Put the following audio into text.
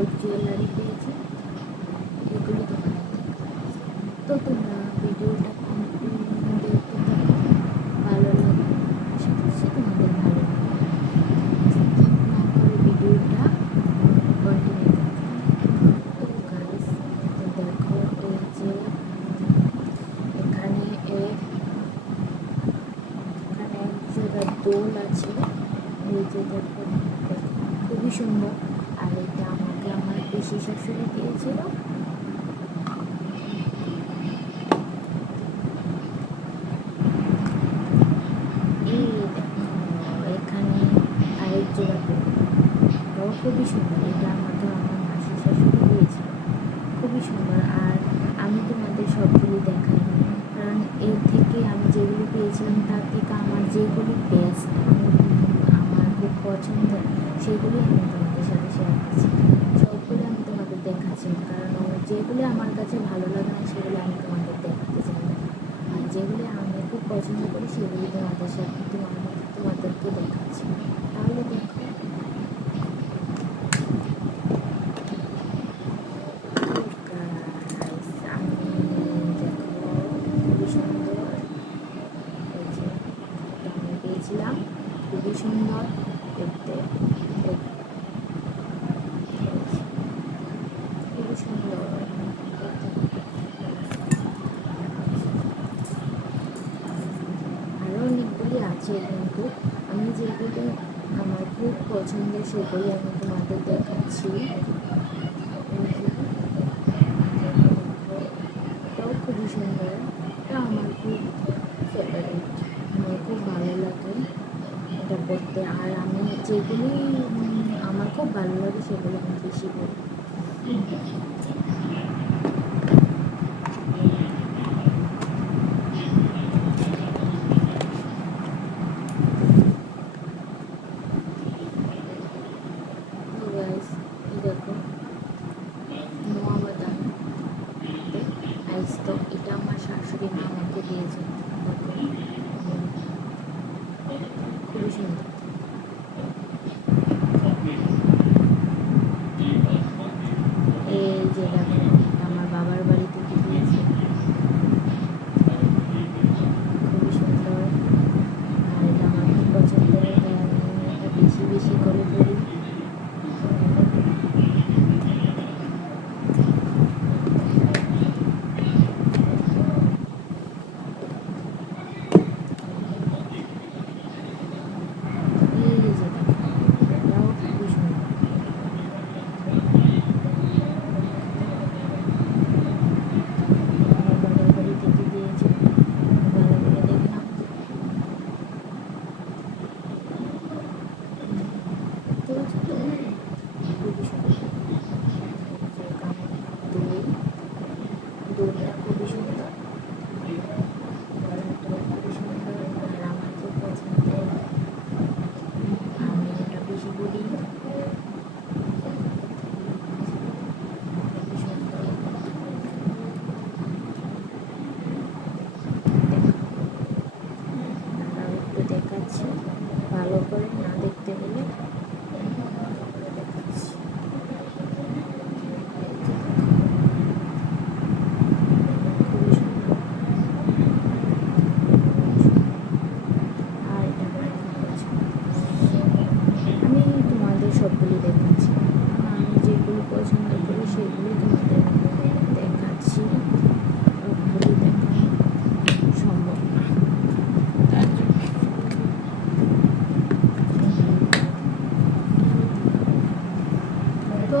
Gold jewellery পেয়েছি, এগুলো তোমাদের দেখাচ্ছি। তো তোমরা ভিডিওটা কন্টিনিউ দেখতে থাকো, ভালো লাগবে, আশা করছি তোমাদের ভালো লাগবে। স্কিপ না করে ভিডিওটা কন্টিনিউ দেখতে থাকো। তো গাইস দেখো, এই যে এখানে এক জায়গায় দোল আছে, এই যে দেখো, খুবই সুন্দর। আর এটা আমাকে আমার পিসি শাশুড়ি দিয়েছিল। এই দেখো এখানে আরেক জোড়া দোল, এটাও খুবই সুন্দর। এটা আমাকে আমার মাসি শাশুড়ি দিয়েছিল, খুবই সুন্দর। আর আমি তোমাদের সবগুলি দেখাই, কারণ এর থেকে আমি যেগুলি পেয়েছিলাম তার থেকে আমার যেগুলি বেস্ট, আমার খুব পছন্দের, সেগুলি আমি তোমাদের সাথে শেয়ার করছি। সবগুলি আমি তোমাদের দেখাচ্ছি না, কারণ যেগুলি আমার কাছে ভালো লাগে না সেগুলি আমি তোমাদের দেখাতে চাই না, আর যেগুলি আমি খুব পছন্দ করি সেগুলি তোমাদের সাথে তোমাদেরকে দেখাচ্ছি। তাহলে দেখো, পেয়েছিলাম, খুবই সুন্দর দেখতে, খুবই সুন্দর। আরও অনেকগুলি আছে, কিন্তু আমি যেগুলি আমার খুব পছন্দের সেগুলি আমি তোমাদের দেখাচ্ছি। এটাও খুবই সুন্দর, এটা আমার খুব ফেভারিট, আমার খুব ভালো লাগে এটা করতে। আর আমি যেগুলি আমার খুব ভালো লাগে সেগুলো আমি বেশি করি। দেখো নোয়াবাদাম আইস, তো এটা আমার শাশুড়ি মা আমাকে দিয়েছে। দেখো খুবই সুন্দর। এই যে দেখো, আমার বাবার বাড়ি থেকে দিয়েছে, খুবই সুন্দর। আর এটা আমার খুব পছন্দের, তাই আমি এটা বেশি বেশি করে করি। এই যে দেখো, এটাও খুবই সুন্দর। আমার বাবার বাড়ি থেকে দিয়েছে, ভালো করে দেখলাম, দেখতে পাচ্ছ তো, খুবই সুন্দর। দই, দইটা খুবই সুন্দর, দইটাও খুবই সুন্দর। আর আমার খুব পছন্দের, আমি এটা বেশি বলি, খুবই সুন্দর। আরও একটু দেখাচ্ছি, ভালো করে না দেখতে গেলে দেখাচ্ছি। খুবই সুন্দর। আর এটা আমার খুব পছন্দ, আমি তোমাদের সবগুলি দেখাচ্ছি, আমি যেগুলো পছন্দ করি সেগুলি তোমাদের দেখাচ্ছি, সবগুলি দেখানো সম্ভব না, তার জন্য। তো